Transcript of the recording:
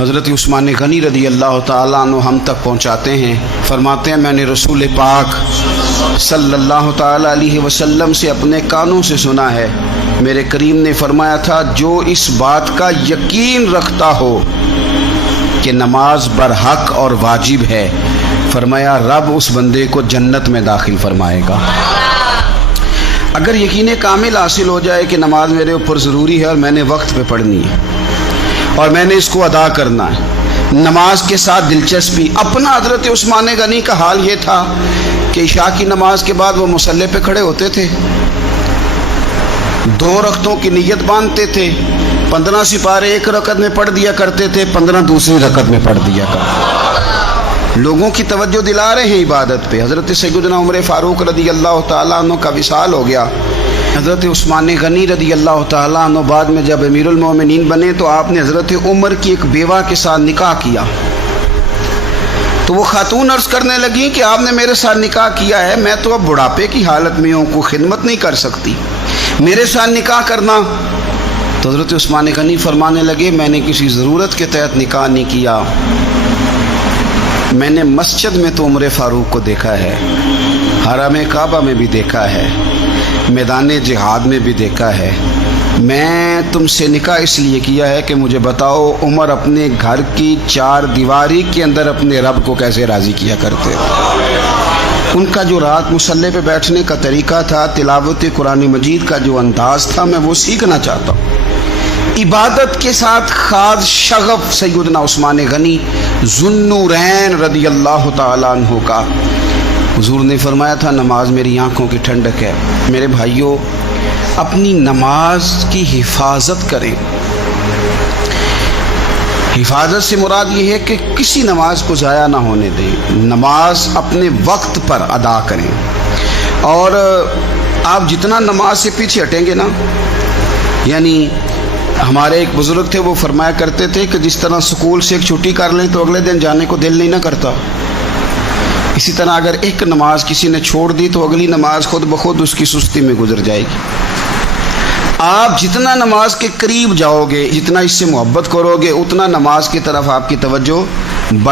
حضرت عثمان غنی رضی اللہ تعالیٰ عنہ ہم تک پہنچاتے ہیں، فرماتے ہیں میں نے رسول پاک صلی اللہ تعالیٰ علیہ وسلم سے اپنے کانوں سے سنا ہے، میرے کریم نے فرمایا تھا جو اس بات کا یقین رکھتا ہو کہ نماز برحق اور واجب ہے، فرمایا رب اس بندے کو جنت میں داخل فرمائے گا۔ اگر یقین کامل حاصل ہو جائے کہ نماز میرے اوپر ضروری ہے اور میں نے وقت پہ پڑھنی ہے اور میں نے اس کو ادا کرنا ہے، نماز کے ساتھ دلچسپی، اپنا حضرت عثمان غنی کا حال یہ تھا کہ عشاء کی نماز کے بعد وہ مصلی پہ کھڑے ہوتے تھے، 2 رکعتوں کی نیت باندھتے تھے، 15 سپارے ایک رکعت میں پڑھ دیا کرتے تھے، 15 دوسری رکعت میں پڑھ دیا کرتے تھے۔ لوگوں کی توجہ دلا رہے ہیں عبادت پہ۔ حضرت سیدنا عمر فاروق رضی اللہ تعالیٰ عنہ کا وصال ہو گیا، حضرت عثمان غنی رضی اللہ تعالیٰ عنہ بعد میں جب امیر المومنین بنے تو آپ نے حضرت عمر کی ایک بیوہ کے ساتھ نکاح کیا، تو وہ خاتون عرض کرنے لگیں کہ آپ نے میرے ساتھ نکاح کیا ہے، میں تو اب بڑھاپے کی حالت میں ہوں، کوئی خدمت نہیں کر سکتی، میرے ساتھ نکاح کرنا۔ تو حضرت عثمان غنی فرمانے لگے میں نے کسی ضرورت کے تحت نکاح نہیں کیا، میں نے مسجد میں تو عمر فاروق کو دیکھا ہے، حرم کعبہ میں بھی دیکھا ہے، میدان جہاد میں بھی دیکھا ہے، میں تم سے نکاح اس لیے کیا ہے کہ مجھے بتاؤ عمر اپنے گھر کی 4 دیواری کے اندر اپنے رب کو کیسے راضی کیا کرتے تھے، ان کا جو رات مصلی پہ بیٹھنے کا طریقہ تھا، تلاوت قرآن مجید کا جو انداز تھا، میں وہ سیکھنا چاہتا ہوں۔ عبادت کے ساتھ خاص شغف سیدنا عثمان غنی ذوالنورین رضی اللہ تعالیٰ عنہ کا، حضور نے فرمایا تھا نماز میری آنکھوں کی ٹھنڈک ہے۔ میرے بھائیوں، اپنی نماز کی حفاظت کریں۔ حفاظت سے مراد یہ ہے کہ کسی نماز کو ضائع نہ ہونے دیں، نماز اپنے وقت پر ادا کریں، اور آپ جتنا نماز سے پیچھے ہٹیں گے نا، یعنی ہمارے ایک بزرگ تھے، وہ فرمایا کرتے تھے کہ جس طرح سکول سے ایک چھٹی کر لیں تو اگلے دن جانے کو دل نہیں نہ کرتا، اسی طرح اگر ایک نماز کسی نے چھوڑ دی تو اگلی نماز خود بخود اس کی سستی میں گزر جائے گی۔ آپ جتنا نماز کے قریب جاؤ گے، جتنا اس سے محبت کرو گے، اتنا نماز کی طرف آپ کی توجہ بڑھ